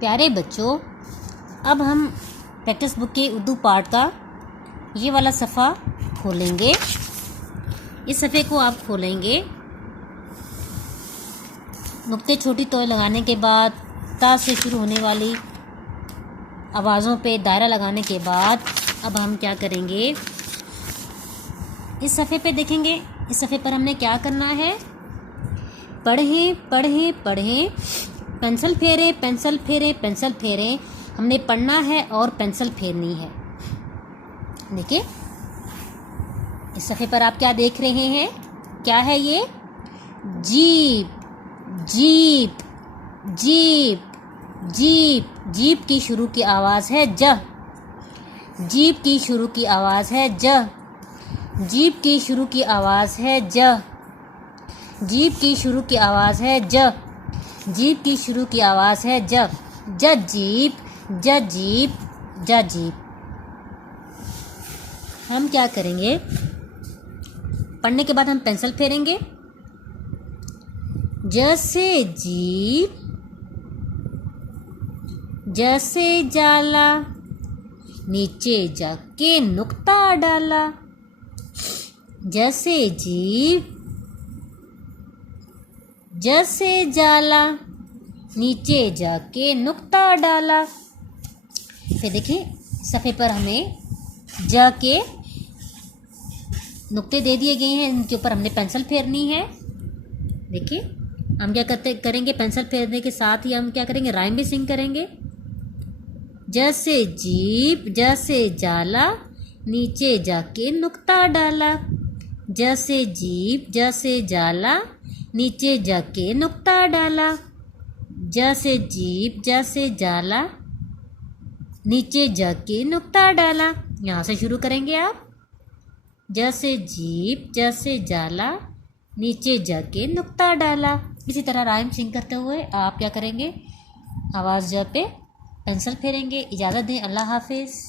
प्यारे बच्चों, अब हम प्रैक्टिस बुक के उर्दू पार्ट का ये वाला सफ़ा खोलेंगे। इस सफ़े को आप खोलेंगे। नुक्ते छोटी तोय लगाने के बाद ता से शुरू होने वाली आवाज़ों पे दायरा लगाने के बाद अब हम क्या करेंगे, इस सफ़े पे देखेंगे। इस सफ़े पर हमने क्या करना है, पढ़ें पढ़ें पढ़ें, पेंसिल फेरें पेंसिल फेरें पेंसिल फेरें। हमने पढ़ना है और पेंसिल फेरनी है। देखिए इस सफ़े पर आप क्या देख रहे हैं, क्या है ये, jeep jeep jeep jeep. Jeep की शुरू की आवाज़ है ज। जीप की शुरू की आवाज़ है ज। जीप की शुरू की आवाज़ है ज। जीप की शुरू की आवाज़ है ज। जीप की शुरू की आवाज़ है ज। ज जीप ज जीप ज जीप। हम क्या करेंगे, पढ़ने के बाद हम पेंसिल फेरेंगे। जैसे जीप जैसे जाला, नीचे जाके नुक्ता डाला। जैसे जीप जैसे जाला, नीचे जाके नुक्ता डाला। फिर देखिए सफ़े पर हमें ज के नुक्ते दे दिए गए हैं, इनके ऊपर हमने पेंसिल फेरनी है। देखिए हम क्या करेंगे, पेंसिल फेरने के साथ ही हम क्या करेंगे, राइम भी सिंग करेंगे। जैसे जीप जैसे जाला, नीचे जाके नुक्ता डाला। जैसे जीप जैसे जाला, नीचे जाके नुक्ता डाला। जैसे जीप जैसे जाला, नीचे जाके नुक्ता डाला। यहाँ से शुरू करेंगे आप। जैसे जीप जैसे जाला, नीचे जाके नुक्ता डाला। इसी तरह राइम सिंग करते हुए आप क्या करेंगे, आवाज़ ज पे पेंसिल फेरेंगे। इजाज़त दें, अल्लाह हाफिज़।